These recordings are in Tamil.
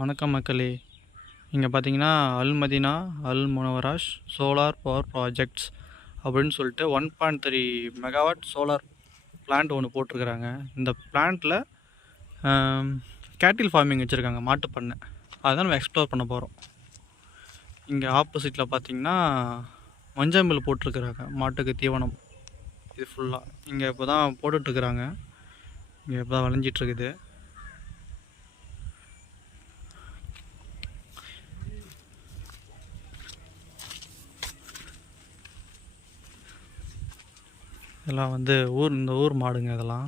வணக்கம் மக்களே. இங்கே பார்த்தீங்கன்னா Al Madina Al Munawarah solar power projects அப்படின்னு சொல்லிட்டு one point three megawatt solar plant ஒன்று போட்டிருக்கிறாங்க. இந்த பிளான்ட்டில் கேட்டில் ஃபார்மிங் வச்சுருக்காங்க மாட்டு பண்ணை. அதான் நம்ம எக்ஸ்ப்ளோர் பண்ண போகிறோம் இங்கே ஆப்போசிட்டில் பார்த்தீங்கன்னா மஞ்சள் போட்டிருக்கிறாங்க மாட்டுக்கு தீவனம். இது ஃபுல்லாக இங்கே இப்போ தான் போட்டுட்ருக்குறாங்க இங்கே இப்போ தான் விளைஞ்சிட்ருக்குது இதெல்லாம் வந்து ஊர் இந்த ஊர் மாடுங்க இதெல்லாம்.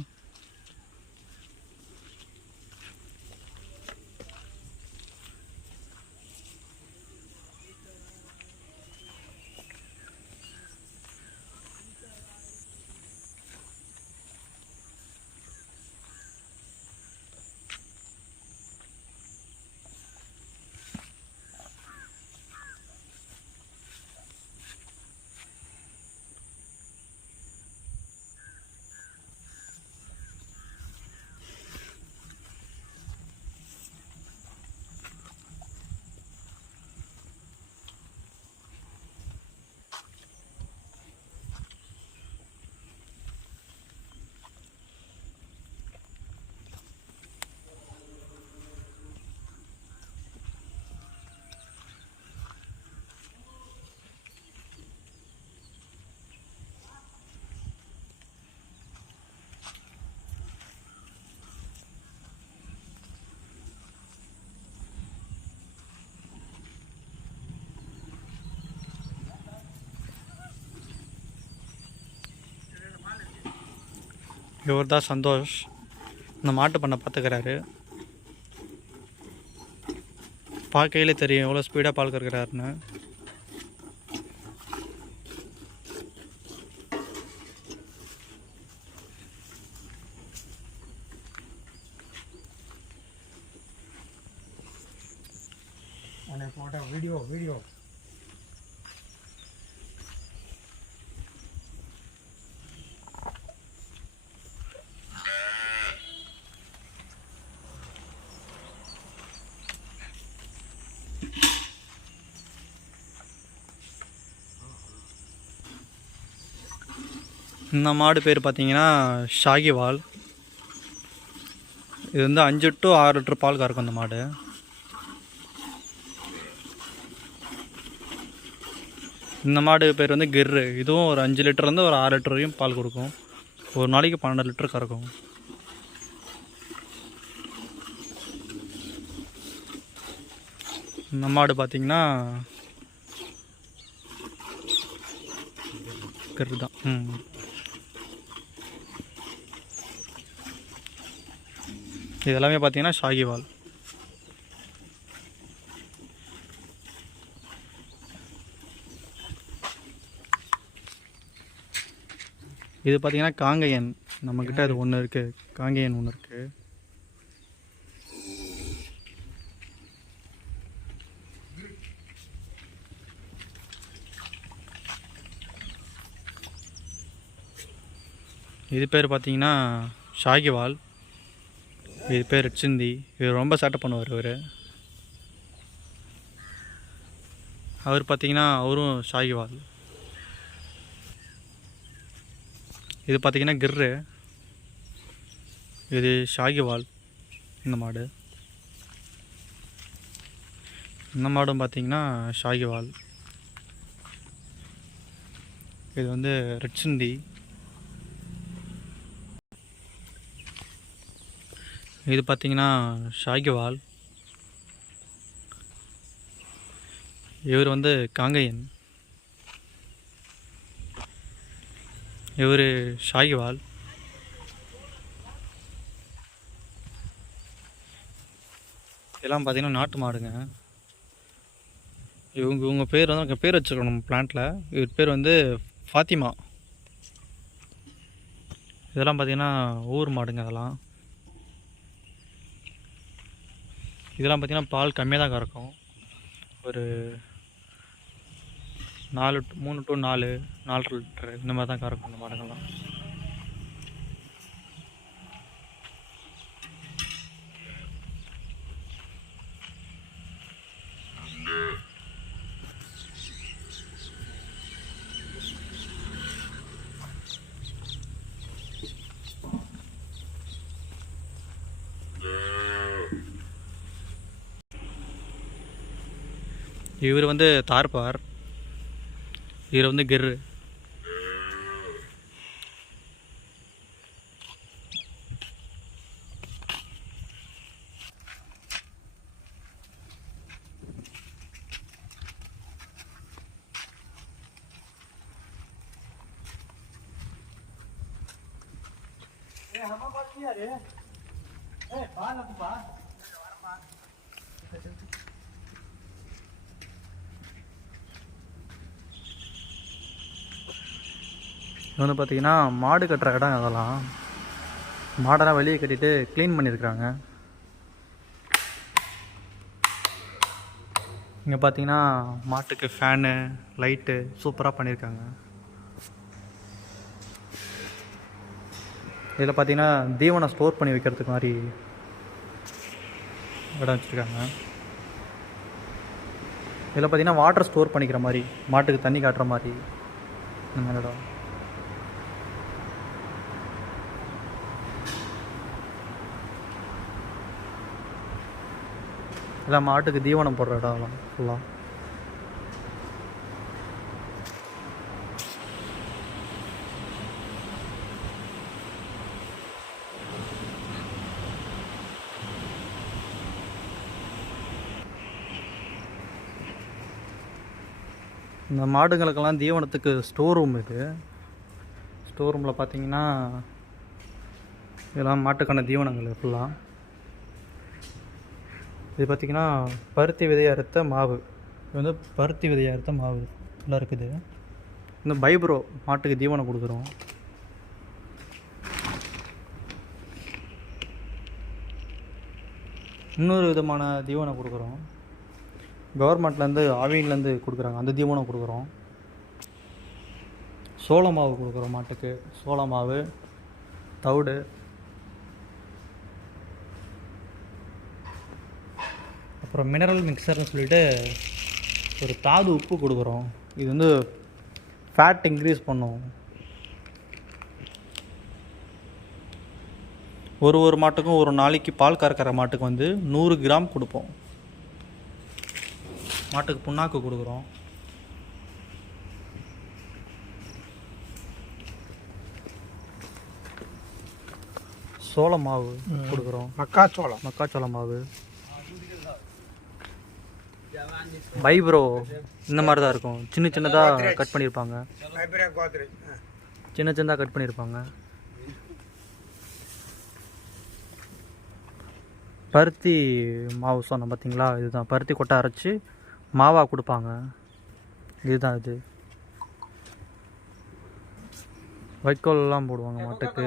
இவர் தான் சந்தோஷ். இந்த மாட்டு பண்ணை பார்த்துக்கிறாரு. பார்க்கையிலே தெரியும் எவ்வளோ ஸ்பீடாக பால் கறக்கிறாருன்னு. போட்டேன் வீடியோ வீடியோ இந்த மாடு பேர் பார்த்தீங்கன்னா ஷாகிவால். இது வந்து அஞ்சு டு ஆறு லிட்டர் பால் கறக்கும் இந்த மாடு. இந்த மாடு பேர் வந்து கிர்ரு. இதுவும் ஒரு அஞ்சு லிட்டர்லேருந்து ஒரு ஆறு லிட்டர் வரையும் பால் கொடுக்கும். ஒரு நாளைக்கு பன்னெண்டு லிட்டர் கறக்கும் இந்த மாடு பார்த்தீங்கன்னா கிர்ரு தான். ம். இது எல்லாமே பார்த்தீங்கன்னா ஷாகிவால். இது பார்த்திங்கன்னா காங்கையன். நம்மக்கிட்ட அது ஒன்று இருக்குது காங்கேயன் ஒன்று இருக்குது இது பேர் பார்த்திங்கன்னா ஷாகிவால். இது பேர் சிந்தி. இவர் ரொம்ப சேட்டை பண்ணுவார் இவர் அவர் பார்த்தீங்கன்னா அவரும் ஷாகிவால் இது பார்த்தீங்கன்னா கிர்ரு. இது ஷாகிவால் இந்த மாடு. இந்த மாடும் பார்த்தீங்கன்னா ஷாகிவால் இது வந்து ரெட்சிந்தி இது பார்த்தீங்கன்னா ஷாகிவால். இவர் வந்து காங்கையன். இவர் ஷாகிவால். இதெல்லாம் பார்த்தீங்கன்னா நாட்டு மாடுங்க. இவங்க இவங்க பேர் வந்து பேர் வச்சுருக்கோம் நம்ம பிளான்ட்டில் இவர் பேர் வந்து ஃபாத்திமா. இதெல்லாம் பார்த்தீங்கன்னா ஊர் மாடுங்க அதெல்லாம். இதெல்லாம் பார்த்திங்கன்னா பால் கம்மியாக தான் கறக்கும் ஒரு நாலு மூணு டு நாலு நாலரை லிட்டரு இந்த மாதிரி தான் கறக்கும் இந்த மாடுங்கள்லாம் இவர் வந்து தார்பார். இவர் வந்து கெர்ரு இது வந்து பார்த்தீங்கன்னா மாடு கட்டுற இடம் அதெல்லாம். மாடெல்லாம் வெளியே கட்டிட்டு க்ளீன் பண்ணியிருக்கிறாங்க. இங்கே பார்த்தீங்கன்னா மாட்டுக்கு ஃபேனு லைட்டு சூப்பராக பண்ணியிருக்காங்க. இதில் பார்த்தீங்கன்னா தீவனை ஸ்டோர் பண்ணி வைக்கிறதுக்கு மாதிரி இடம் வச்சுருக்காங்க. இதில் பார்த்தீங்கன்னா வாட்டர் ஸ்டோர் பண்ணிக்கிற மாதிரி மாட்டுக்கு தண்ணி காட்டுற மாதிரி இந்த மாதிரி இடம். எல்லாம் மாட்டுக்கு தீவனம் போடுற இடம்லாம் ஃபுல்லாக இந்த மாடுங்களுக்கெல்லாம் தீவனத்துக்கு ஸ்டோர் ரூம் இது. ஸ்டோர் ரூமில் பார்த்தீங்கன்னா இதெல்லாம் மாட்டுக்கான தீவனங்கள் ஃபுல்லாக இது பார்த்திங்கன்னா பருத்தி விதையை அறுத்த மாவு. இது வந்து பருத்தி விதையை அறுத்த மாவு. ஃபுல்லாக இருக்குது. இந்த பைப்ரோ மாட்டுக்கு தீவனம் கொடுக்குறோம். இன்னொரு விதமான தீவனம் கொடுக்குறோம். கவர்மெண்ட்லேருந்து ஆவின்லேருந்து கொடுக்குறாங்க. அந்த தீவனம் கொடுக்குறோம். சோள மாவு கொடுக்குறோம் மாட்டுக்கு. சோள மாவு தவிடு அப்புறம் மினரல் மிக்சர்னு சொல்லிட்டு ஒரு தாது உப்பு கொடுக்குறோம். இது வந்து ஃபேட் இன்க்ரீஸ் பண்ணும். ஒரு ஒரு மாட்டுக்கும் ஒரு நாளைக்கு பால் கறக்கிற மாட்டுக்கு வந்து நூறு கிராம் கொடுப்போம். மாட்டுக்கு புண்ணாக்கு கொடுக்குறோம். சோள மாவு கொடுக்குறோம். மக்காச்சோளம். மக்காச்சோள மாவு. பைப்ரோ இந்த மாதிரி தான் இருக்கும். சின்ன சின்னதாக கட் பண்ணியிருப்பாங்க சின்ன சின்னதாக கட் பண்ணியிருப்பாங்க பருத்தி மாவு சொன்னோம் பார்த்தீங்களா இதுதான். பருத்தி கொட்டை அரைச்சி மாவாக கொடுப்பாங்க. இதுதான் இது. வைக்கோல்லாம் போடுவாங்க மாட்டுக்கு.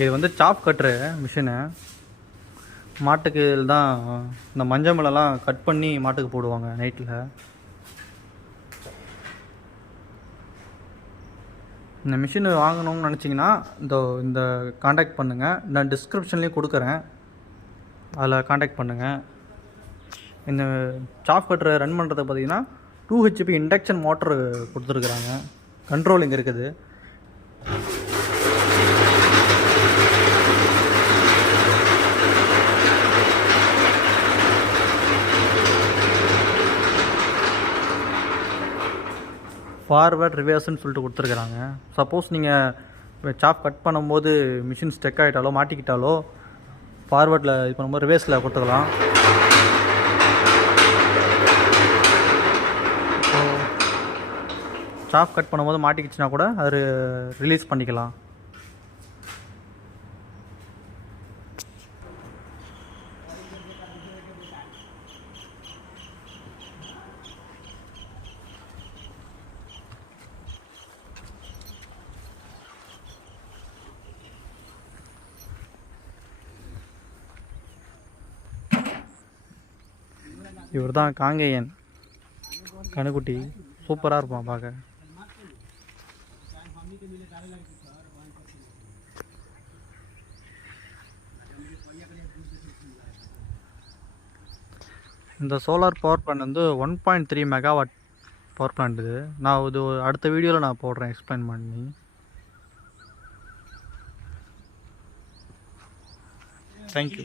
இது வந்து சாப் கட்டுற மிஷினு. மாட்டுக்கு இதில் தான் இந்த மஞ்சள் மலைலாம் கட் பண்ணி மாட்டுக்கு போடுவாங்க நைட்டில் இந்த மிஷின் வாங்கணும்னு நினச்சிங்கன்னா இந்த இந்த காண்டாக்ட் பண்ணுங்கள் நான் டிஸ்கிரிப்ஷன்லேயும் கொடுக்குறேன். அதில் காண்டாக்ட் பண்ணுங்கள் இந்த சாப் கட்டுற ரன் பண்ணுறது பார்த்தீங்கன்னா டூ ஹெச்பி இண்டக்ஷன் மோட்ரு கொடுத்துருக்குறாங்க. கண்ட்ரோல் இங்கே இருக்குது. ஃபார்வர்ட் ரிவர்ஸ்ன்னு சொல்லிட்டு கொடுத்துருக்குறாங்க. சப்போஸ் நீங்கள் சாப் கட் பண்ணும்போது மிஷின் ஸ்டெக் ஆகிட்டாலோ மாட்டிக்கிட்டாலோ ஃபார்வர்டில் இது பண்ணும்போது ரிவர்ஸில் கொடுத்துக்கலாம். சாப் கட் பண்ணும்போது மாட்டிக்கிச்சுன்னா கூட அது ரிலீஸ் பண்ணிக்கலாம். இவர் தான் காங்கேயன். கணுக்குட்டி சூப்பராக இருப்பான் பார்க்க. இந்த சோலார் பவர் பிளான்ட் வந்து one point three megawatt power plant இது. நான் இது அடுத்த வீடியோவில் நான் போடுறேன் எக்ஸ்பிளைன் பண்ணி. தேங்க்யூ